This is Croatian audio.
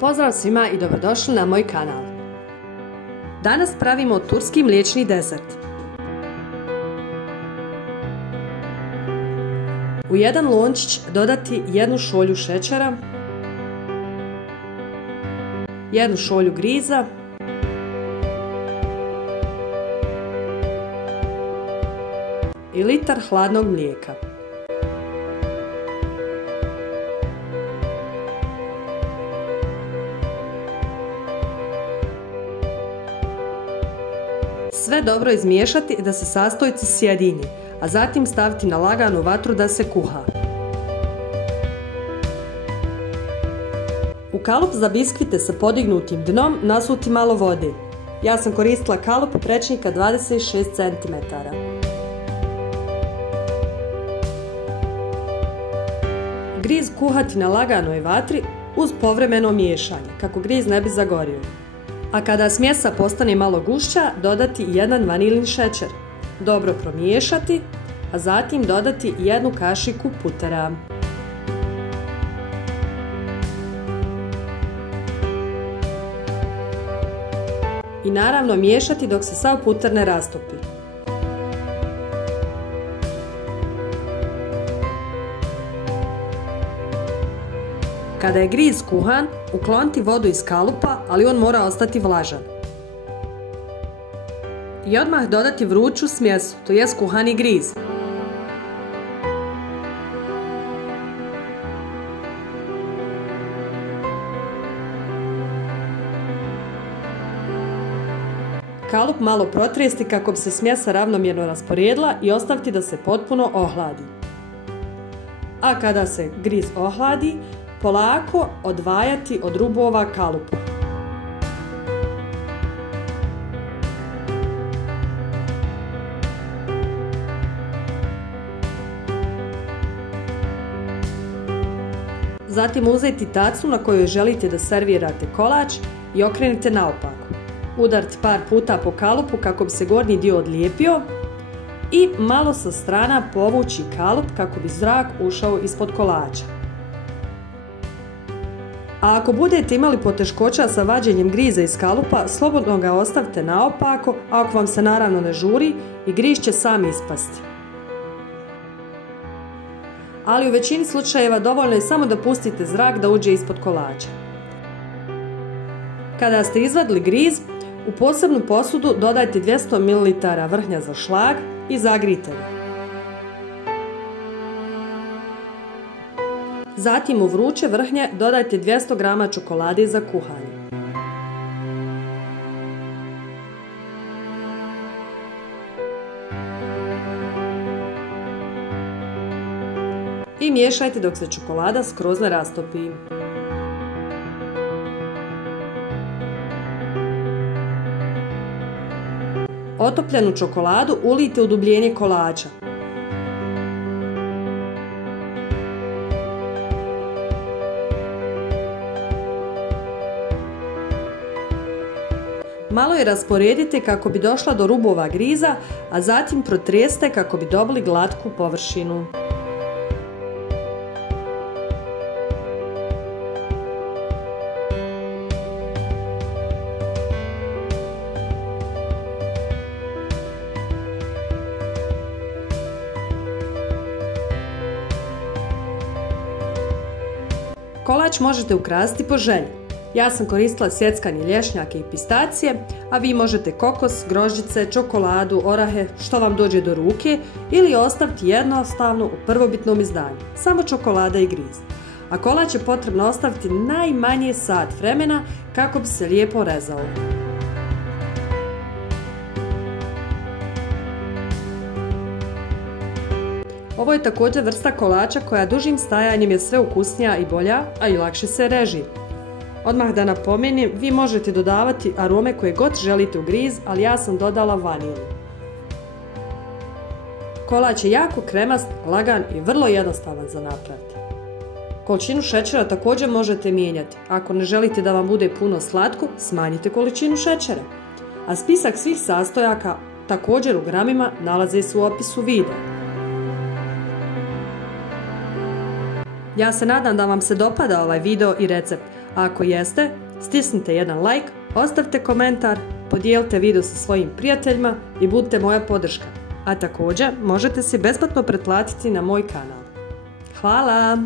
Pozdrav svima i dobrodošli na moj kanal. Danas pravimo turski mliječni desert. U jedan lončić dodati 1 šolju šećera, 1 šolju griza, i litar hladnog mlijeka. Sve dobro izmiješati da se sastojci sjedini, a zatim staviti na laganu vatru da se kuha. U kalup za biskvite sa podignutim dnom nasuti malo vode. Ja sam koristila kalup prečnika 26 cm. Griz kuhati na laganoj vatri uz povremeno miješanje, kako griz ne bi zagorio. A kada smjesa postane malo gušća, dodati 1 vanilin šećer. Dobro promiješati, a zatim dodati 1 kašiku putera. I naravno miješati dok se sav puter ne rastopi. Kada je griz kuhan, ukloniti vodu iz kalupa, ali on mora ostati vlažan. I odmah dodati vruću smjesu, to jest kuhani griz. Kalup malo protresti kako bi se smjesa ravnomjerno rasporedila i ostaviti da se potpuno ohladi. A kada se griz ohladi, polako odvajati od rubova kalupa. Zatim uzeti tacu na kojoj želite da servirate kolač i okrenite naopako. Udariti par puta po kalupu kako bi se gornji dio odlijepio i malo sa strana povući kalup kako bi zrak ušao ispod kolača. A ako budete imali poteškoća sa vađenjem griza iz kalupa, slobodno ga ostavite naopako, ako vam se naravno ne žuri, i griz će sam ispasti. Ali u većini slučajeva dovoljno je samo da pustite zrak da uđe ispod kolača. Kada ste izvadili griz, u posebnu posudu dodajte 200 ml vrhnja za šlag i zagrijte ga. Zatim u vruće vrhnje dodajte 200 g čokolade za kuhanje. I miješajte dok se čokolada skroz ne rastopi. Otopljenu čokoladu ulijte u dubljenje kolača. Malo je rasporedite kako bi došla do rubova griza, a zatim protreste kako bi dobili glatku površinu. Kolač možete ukrasiti po želji. Ja sam koristila sjeckane lješnjake i pistacije, a vi možete kokos, grožđice, čokoladu, orahe, što vam dođe do ruke, ili ostaviti jednostavno u prvobitnom izdanju, samo čokolada i griz. A kolač je potrebno ostaviti najmanje sat vremena kako bi se lijepo rezao. Ovo je također vrsta kolača koja dužim stajanjem je sve ukusnija i bolja, a i lakše se reži. Odmah da napomenem, vi možete dodavati arome koje god želite u griz, ali ja sam dodala vanilu. Kolač je jako kremast, lagan i vrlo jednostavan za napraviti. Količinu šećera također možete mijenjati. Ako ne želite da vam bude puno slatko, smanjite količinu šećera. A spisak svih sastojaka, također u gramima, nalaze se u opisu videa. Ja se nadam da vam se dopada ovaj video i recept, A ako jeste, stisnite jedan like, ostavite komentar, podijelite video sa svojim prijateljima i budite moja podrška. A također možete se besplatno pretplatiti na moj kanal. Hvala!